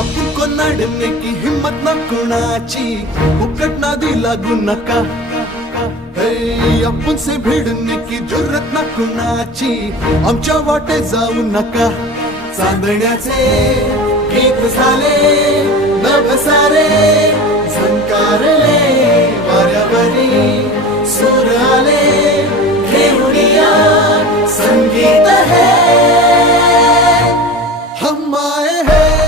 आपण को नाडणे की हिम्मत ना कुणाची उकट नादी लागू नका आपण से भिडणे की जुर्रत ना कुणाची आमच्या वाटे जाऊ नका चांदण्याचे गीत झाले नभ सारे झंकारले वाऱ्यावरी सूर आले घेऊनिया संगीत है हम आए हैं